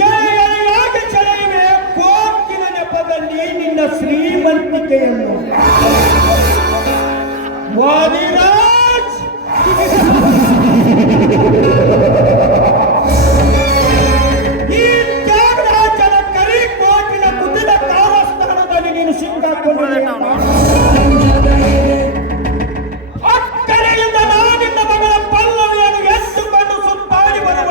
ಯಾಕೆ ಚೆಲುವೆ ಕೋಕಿನ ನೆಪದಲ್ಲಿ ನಿನ್ನ ಶ್ರೀಮಂತಿಕೆಯನ್ನು. ವಾದಿರಾಜ್! ಈ ಕರಿ ಕೋಟಿನ ನೀನು ಅಕ್ಕರೆಯಿಂದ ನಾನಿಂದ ಮಗಳ ಪಲ್ಲವಿಯನ್ನು ಎತ್ತುಕೊಂಡು ಸುತ್ತಾಡಿ ಬರುವ.